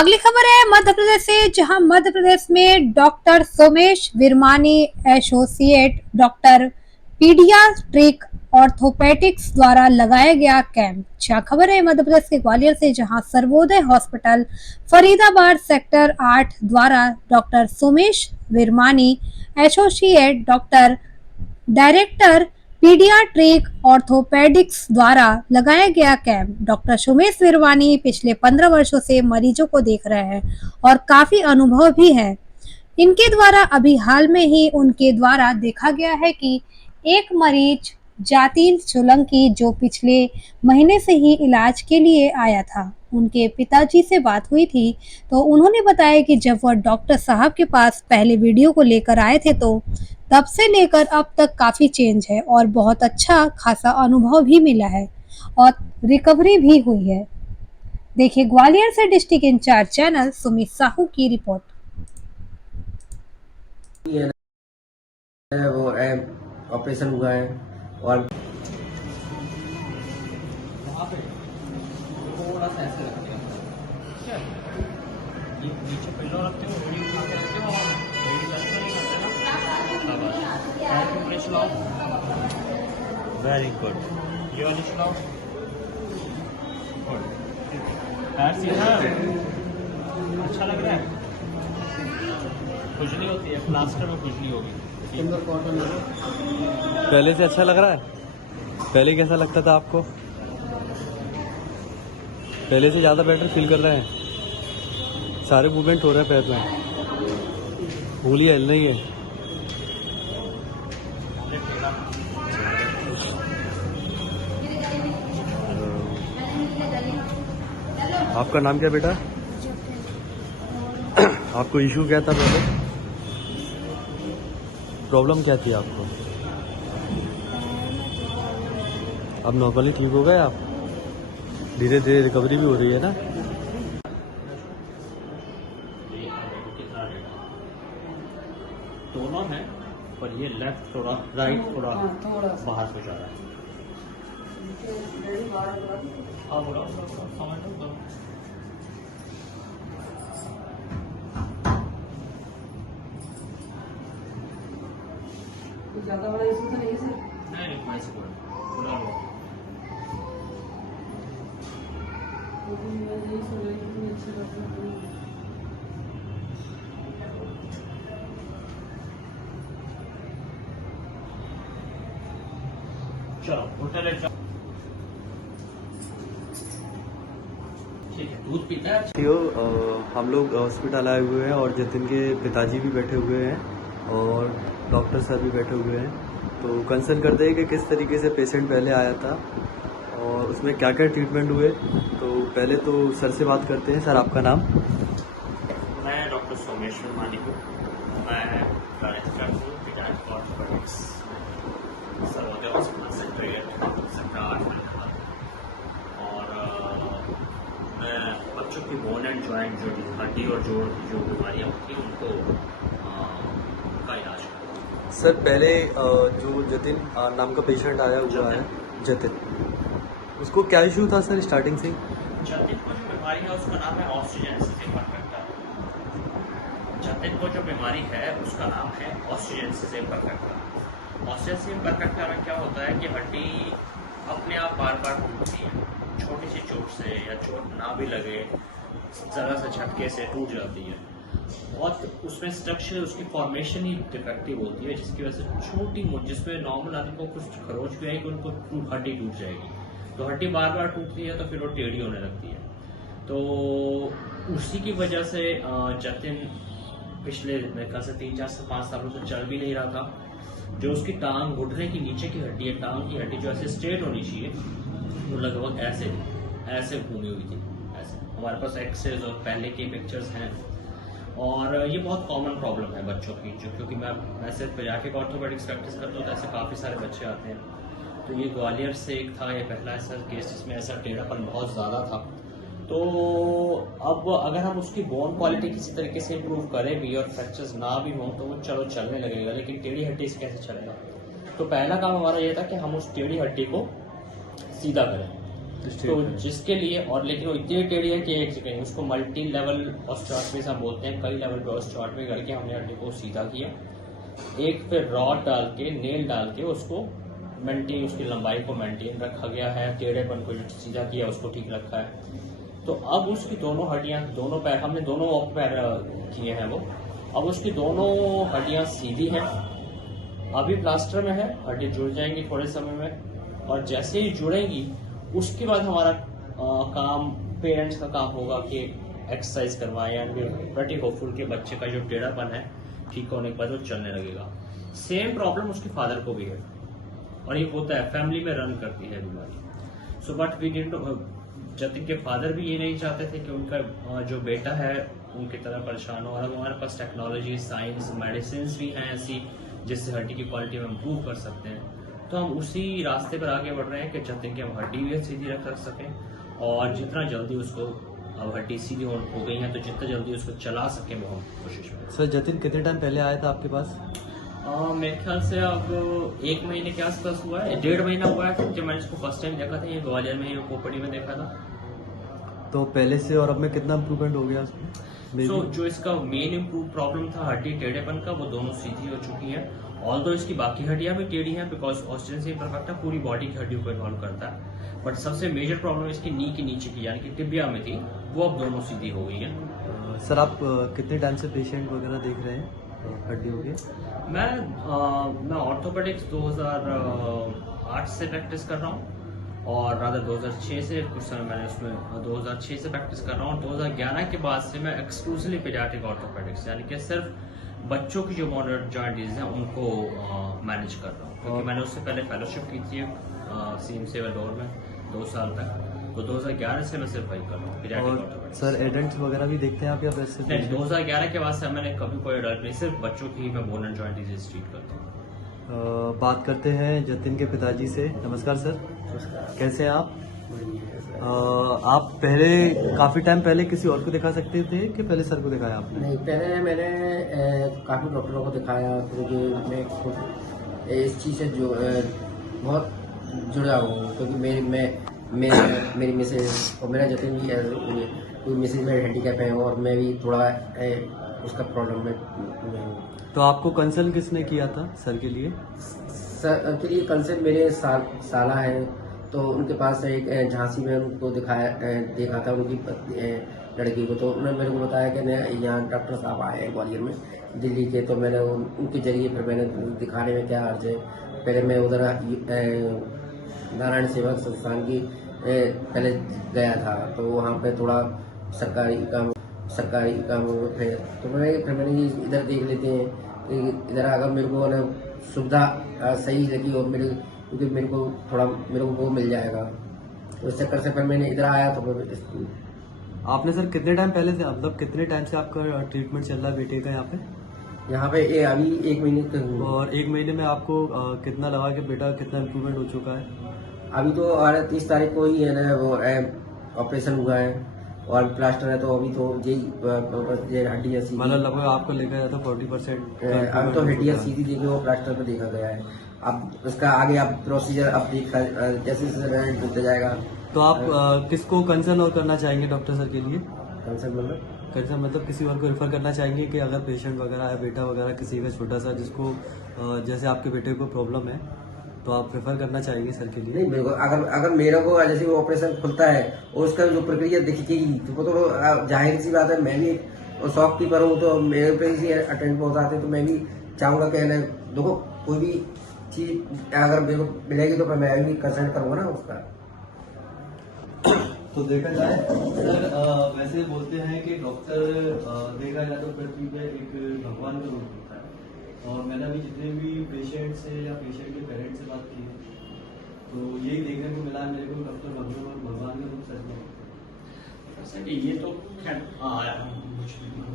अगली खबर है मध्य प्रदेश से, जहां मध्य प्रदेश में doctor Somesh Virmani associate doctor paediatric orthopaedics द्वारा लगाया गया कैंप। क्या खबर है मध्य प्रदेश के ग्वालियर से, जहां सर्वोदय हॉस्पिटल फरीदाबाद सेक्टर 8 द्वारा doctor Somesh Virmani associate doctor director paediatric orthopaedics द्वारा लगाया गया कैंप। डॉक्टर सुमेश विरवानी पिछले 15 वर्षों से मरीजों को देख रहे हैं और काफी अनुभव भी है। इनके द्वारा अभी हाल में ही उनके द्वारा देखा गया है कि एक मरीज जातिन सोलंकी जो पिछले महीने से ही इलाज के लिए आया था, उनके पिताजी से बात हुई थी तो उन्होंने बताया कि जब वह डॉक्टर साहब के पास पहले वीडियो को लेकर आए थे तो तब से लेकर अब तक काफी चेंज है और बहुत अच्छा खासा अनुभव भी मिला है और रिकवरी भी हुई है। देखिए ग्वालियर से district incharge channel Sumit Sahu की रिपोर्ट। वो ऑपरेशन हुआ है और थोड़ा सा ऐसे रखते हैं, ठीक है? ये नीचे पिल्लो रखते हो, घड़ी उठा के रखते हो, घड़ी ऐसे नहीं करते ना, शाबाश। पैर पे प्रेस लाओ, वेरी गुड। ये वाली चलाओ, गुड। पैर सीधा, अच्छा लग रहा है? खुजली होती है, प्लास्टर में खुजली होगी। पहले से अच्छा लग रहा है? पहले कैसा लगता था आपको? पहले से ज़्यादा बेटर फील कर रहे हैं? सारे मूवमेंट हो रहे हैं पैर में, उंगली हिल रही है। आपका नाम क्या बेटा? आपको इशू क्या था पहले? प्रॉब्लम क्या थी आपको? अब नॉर्मली ठीक हो गए आप? धीरे धीरे रिकवरी भी हो रही है ना? दोनों है, पर ये लेफ्ट थोड़ा, राइट थोड़ा बाहर को जा रहा है। हाँ बोला समझ लो। ज़्यादा बड़ा इशू तो नहीं सर? नहीं मैं से बोला मैं यही सोच रही हूँ कि अच्छे डॉक्टर चलो उल्टा ले जाओ, ठीक है? दूध पीता है? हम लोग हॉस्पिटल आए हुए हैं और जतिन के पिताजी भी बैठे हुए हैं और डॉक्टर साहब भी बैठे हुए हैं। तो कंसर्न करते हैं कि किस तरीके से पेशेंट पहले आया था और उसमें क्या क्या ट्रीटमेंट हुए। तो पहले तो सर से बात करते हैं। सर आपका नाम? मैं डॉक्टर सोमेश विरमानी हूँ। मैं डायरेक्टर हूँ paediatric orthopaedics Sarvodaya hospital sector 8 और मैं बच्चों की बोन एंड जॉइंट जो हड्डी और जोड़ की जो बीमारियाँ होती हैं उनको का इलाज करता हूँ। सर पहले जो जतिन नाम का पेशेंट आया हुआ है, जतिन, उसको क्या इशू था सर स्टार्टिंग से? जतिन को जो बीमारी है उसका नाम है ऑस्टियोजेनेसिस इम्परफेक्टा। जतिन को जो बीमारी है उसका नाम है ऑस्टियोजेनेसिस इम्परफेक्टा। ऑस्टियोजेनेसिस इम्परफेक्टा में क्या होता है कि हड्डी अपने आप बार बार टूटती है, छोटी सी चोट से या चोट ना भी लगे, जरा सा झटके से टूट जाती है और उसमें स्ट्रक्चर उसकी फॉर्मेशन ही डिफेक्टिव होती है, जिसकी वजह से छोटी मोटी, जिसमें नॉर्मल आदमी को कुछ खरोच भी आएगी उनको हड्डी टूट जाएगी। तो हड्डी बार बार टूटती है तो फिर वो टेढ़ी होने लगती है। तो उसी की वजह से जतिन पिछले मेरे ख्याल से 3, 4 से 5 सालों से चल भी नहीं रहा था। जो उसकी टांग घुटने की नीचे की हड्डी है, टांग की हड्डी जो ऐसे स्ट्रेट होनी चाहिए, वो लगभग ऐसे घूमी हुई थी। ऐसे हमारे पास एक्सरेज और पहले के पिक्चर्स हैं और ये बहुत कॉमन प्रॉब्लम है बच्चों की, जो क्योंकि मैं सिर्फ पीडियाट्रिक ऑर्थोपेडिक्स प्रैक्टिस करता हूँ तो ऐसे काफ़ी सारे बच्चे आते हैं। तो ये ग्वालियर से एक था, ये पहला ऐसा केस जिसमें ऐसा टेढ़ापन बहुत ज़्यादा था। तो अब अगर हम उसकी बोन क्वालिटी किसी तरीके से इम्प्रूव करें भी और फ्रैक्चर्स ना भी हों तो वो चलो चलने लगेगा, लेकिन टेढ़ी हड्डी से कैसे चलेगा? तो पहला काम हमारा ये था कि हम उस टेढ़ी हड्डी को सीधा करें। तो जिसके लिए, और लेकिन वो इतनी टेढ़ी है कि एक जगह नहीं, उसको मल्टी लेवल ऑस्टियोआर्ट्रिटिस हम बोलते हैं, कई लेवल पे ऑस्टियोआर्ट्रिटिस करके हमने हड्डी को सीधा किया, एक पे रॉड डाल के, नेल डाल के उसको मेंटेन, उसकी लंबाई को मेंटेन रखा गया है, टेढ़ेपन को जो सीधा किया उसको ठीक रखा है। तो अब उसकी दोनों हड्डियां, दोनों पैर, हमने दोनों पैर किए हैं वो, अब उसकी दोनों हड्डियां सीधी हैं, अभी प्लास्टर में है, हड्डी जुड़ जाएंगी थोड़े समय में, और जैसे ही जुड़ेंगी उसके बाद हमारा काम, पेरेंट्स का काम होगा कि एक्सरसाइज करवाएं, यानी प्रटी होपफुल के बच्चे का जो टेढ़ापन है ठीक होने के बाद वो चलने लगेगा। सेम प्रॉब्लम उसके फादर को भी है, और ये होता है, फैमिली में रन करती है बीमारी। So but we did, Jatin के फादर भी ये नहीं चाहते थे कि उनका जो बेटा है उनकी तरह परेशान हो, और अब हमारे पास टेक्नोलॉजी, साइंस, मेडिसिन भी हैं ऐसी जिससे हड्डी की क्वालिटी में इम्प्रूव कर सकते हैं। तो हम उसी रास्ते पर आगे बढ़ रहे हैं कि जतिन की हम हड्डी भी सीधी रख सकें, और जितना जल्दी उसको, अब हड्डी सीधी हो गई है तो जितना जल्दी उसको चला सकें वो हम कोशिश करें। सर जतिन कितने टाइम पहले आया था आपके पास? मेरे ख्याल से अब 1 महीने के आसपास हुआ है, 1.5 महीना हुआ है जब मैंने इसको फर्स्ट टाइम देखा था, ये ग्वालियर में, ये कोपड़ी में देखा था। तो पहले से और अब में कितना इम्प्रूवमेंट हो गया उसमें? सो जो इसका मेन इम्प्रूव प्रॉब्लम था हड्डी टेढ़ेपन का, वो दोनों सीधी हो चुकी हैं, ऑल्दो इसकी बाकी हड्डियां भी टेढ़ी हैं, बिकॉज ऑस्टियोजेनेसिस इम्परफेक्टा पूरी बॉडी की हड्डियों को इन्वॉल्व करता है, बट सबसे मेजर प्रॉब्लम इसकी नी के नीचे की, यानी कि टिबिया में थी, वो अब दोनों सीधी हो गई हैं। सर आप कितने टाइम से पेशेंट वगैरह देख रहे हैं हड्डियों के? मैं ऑर्थोपेडिक्स 2008 से प्रैक्टिस कर रहा हूँ, और रादर 2006 से, कुछ समय मैंने उसमें 2006 से प्रैक्टिस कर रहा हूँ, और 2011 के बाद से मैं एक्सक्लूसिवली पीडियाट्रिक ऑर्थोपेडिक्स, यानी कि सिर्फ बच्चों की जो मॉडर्न जॉइंट डिजीज हैं उनको मैनेज कर रहा हूँ, क्योंकि मैंने उससे पहले फेलोशिप की थी CMC वेलोर में 2 साल तक, तो 2011 से मैं सिर्फ वही कर रहा हूँ पीडियाट्रिक ऑर्थोपेडिक्स। सर एडल्ट्स वगैरह भी देखते हैं आप या वैसे? नहीं, 2011 के बाद से मैंने कभी कोई एडल्ट नहीं, सिर्फ बच्चों की ही मैं bone and joint disease treat करता हूँ। बात करते हैं जतिन के पिताजी से। नमस्कार सर, कैसे हैं आप? आप पहले काफ़ी टाइम पहले किसी और को दिखा सकते थे कि पहले सर को दिखाया आपने? नहीं, पहले मैंने काफ़ी डॉक्टरों को दिखाया, क्योंकि मैं खुद इस चीज़ से जो बहुत जुड़ा हूँ, क्योंकि मेरी मिसेज और मेरा जतिन भी कोई मिसेज में हैंडीकैप है, और मैं भी थोड़ा उसका प्रॉब्लम में हूँ। तो आपको कंसल्ट किसने किया था सर के लिए? सर के लिए कंसल्ट मेरे साला है, तो उनके पास एक झांसी में उनको देखा था उनकी लड़की को, तो उन्होंने मेरे को बताया कि यहाँ डॉक्टर साहब आए हैं ग्वालियर में दिल्ली के, तो मैंने उनके जरिए फिर मैंने दिखाने में क्या अर्ज है। पहले मैं उधर नारायण सेवा संस्थान की पहले गया था, तो वहाँ पे थोड़ा सरकारी काम है, तो मैंने ये इधर देख लेते हैं कि इधर अगर मेरे को ना सुविधा सही लगी, और क्योंकि मेरे को वो मिल जाएगा, तो इस चक्कर से फिर मैंने इधर आया। तो आपने सर कितने टाइम पहले से, मतलब कितने टाइम से आपका ट्रीटमेंट चल रहा है बेटे का यहाँ पे? अभी 1 महीने तक। और 1 महीने में आपको कितना लगा कि बेटा कितना इम्प्रूवमेंट हो चुका है? अभी तो 30 तारीख को ही है ना वो ऑपरेशन हुआ है, और प्लास्टर है, तो अभी तो ये हड्डियाँ सीधी, मतलब लगभग आपको लेकर जाता 40%। अभी तो हड्डियाँ सीधी देखी, वो प्लास्टर पे देखा गया है। अब उसका आगे अब प्रोसीजर अब जैसे होता जाएगा। तो आप किसको कंसर्न और करना चाहेंगे डॉक्टर सर के लिए? कंसर्न मतलब किसी और को रेफर करना चाहेंगे कि अगर पेशेंट वगैरह है, बेटा वगैरह किसी का छोटा सा जिसको जैसे आपके बेटे को प्रॉब्लम है, तो आप रेफर करना चाहेंगे सर के लिए? नहीं, मेरे को अगर मेरे को जैसे वो ऑपरेशन खुलता है और उसका जो प्रक्रिया दिखेगी तो जाहिर सी बात है, मैं भी शॉपकीपर हूँ, तो मेरे पे ही अटेंड बहुत आते हैं, तो मैं भी चाहूँगा कि देखो कोई भी चीज अगर मेरे को मिलेगी तो मैं भी कंसल्ट करूँगा ना उसका। तो देखा जाए सर, वैसे बोलते हैं कि डॉक्टर देखा जाए तो पृथ्वी पे एक भगवान का रूप होता है, और मैंने अभी जितने भी पेशेंट से या पेशेंट के पेरेंट्स से बात की है, तो यही देखने को मिला है मेरे को, डॉक्टर भगवान का रूप सच में। ये तो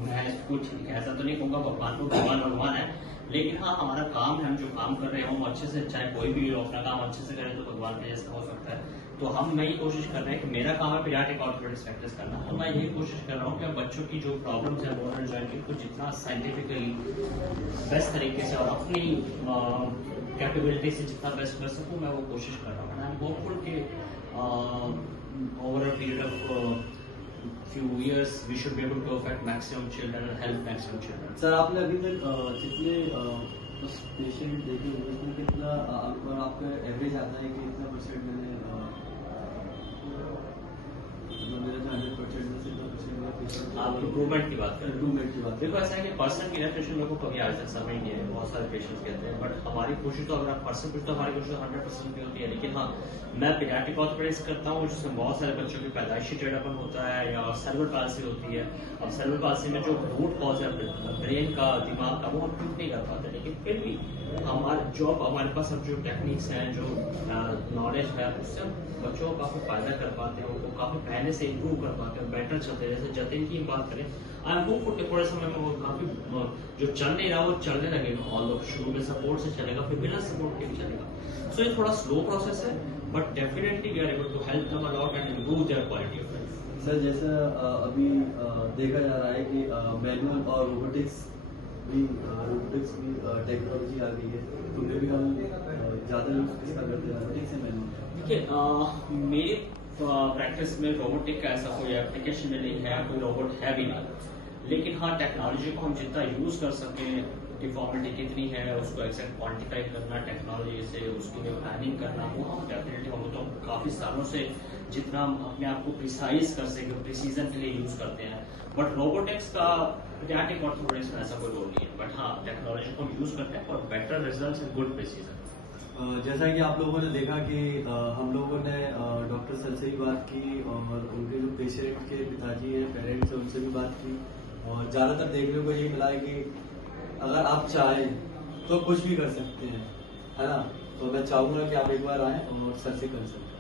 मैं कुछ ऐसा तो नहीं कहूँगा भगवान है, लेकिन हाँ हमारा काम है, हम जो काम कर रहे हैं हम अच्छे से, चाहे कोई भी अपना काम अच्छे से करे तो भगवान के जैसा हो सकता है। तो हम यही कोशिश कर रहे हैं कि मेरा काम है पीडियाट्रिक ऑर्थोपेडिक्स प्रैक्टिस करना, तो मैं यही कोशिश कर रहा हूँ कि बच्चों की जो प्रॉब्लम्स हैं बोन एंड जॉइंट की, को जितना साइंटिफिकली बेस्ट तरीके से और अपनी कैपेबिलिटी से जितना बेस्ट कर सकूँ, मैं वो कोशिश कर रहा हूँ। आई एम होपफुल कि over a period of few years, we should be able to affect maximum children and help maximum children. Sir आपने अभी तक जितने पेशेंट देखे होंगे उसमें कितना आपका एवरेज आता है कि इतना परसेंट मैंने मेरा जो 100% में से इतना परसेंट मेरा पेशेंट आप इम्प्रूवमेंट की बात करें, इम्प्रूवमेंट की बात देखो ऐसा है कि पर्सन की रेपुटेशन मेरे को कभी आज तक समझ नहीं है, बहुत सारे पेशेंट्स कहते हैं, बट हमारी कोशिश तो अगर आप पर्सन कुछ तो हमारी कोशिश तो 100% भी होती है, लेकिन हाँ मैं पीडियाट्रिक ऑर्थोपेडिक्स करता हूँ जिसमें बहुत सारे बच्चों की पैदाइशी टेढ़ापन होता है या सेरेब्रल पाल्सी होती है। अब सेरेब्रल पाल्सी में जो रूट कॉज है ब्रेन का, दिमाग का, वो हम ट्रीट नहीं कर पाते, लेकिन फिर भी हमारे जॉब हमारे पास अब जो टेक्निक्स हैं, जो नॉलेज है, उससे हम बच्चों को काफी फायदा कर पाते हैं, उनको काफी पहले से इम्प्रूव कर पाते हैं, बेटर चलते हैं। जैसे जतिन की बात करें, आई एम होपफुल कि थोड़े समय में वो काफी जो चल नहीं रहा वो चलने लगेगा, और लोग शुरू में सपोर्ट से चलेगा, फिर बिना सपोर्ट के भी चलेगा। सो ये थोड़ा स्लो प्रोसेस है, but definitely we are able to help them a lot and improve their quality of life. Sir जैसा अभी देखा जा रहा है कि मैनुअल और रोबोटिक्स भी टेक्नोलॉजी आ गई है, तो मे भी हम ज़्यादा यूज किसका करते हैं, रोबोटिक्स से मैनुअल? देखिए मेरी प्रैक्टिस में रोबोटिक का ऐसा कोई एप्लीकेशन में नहीं है, कोई रोबोट है भी नहीं, लेकिन हाँ टेक्नोलॉजी को हम जितना यूज कर सकें, डिफॉर्मिटी कितनी है उसको एक्सैक्ट क्वांटिफाई करना टेक्नोलॉजी से, उसकी लिए प्लानिंग करना, वो हम डेफिनेटली हम तो काफी सालों से जितना हम अपने आप को प्रिसाइज कर सके प्रिसीजन के लिए यूज करते हैं। बट रोबोटिक्स का पीडियाट्रिक ऑर्थोपेडिक्स में ऐसा कोई रोल नहीं है, बट हाँ टेक्नोलॉजी को हम यूज करते हैं और better results and good precision. जैसा कि आप लोगों ने देखा कि हम लोगों ने डॉक्टर सर से भी बात की और उनके जो पेशेंट के पिताजी हैं, पेरेंट्स हैं, उनसे भी बात की, और ज़्यादातर देखने को ये मिला है कि अगर आप चाहें तो कुछ भी कर सकते हैं, है ना। तो मैं चाहूँगा कि आप एक बार आएँ और सर से कंसल्ट करें।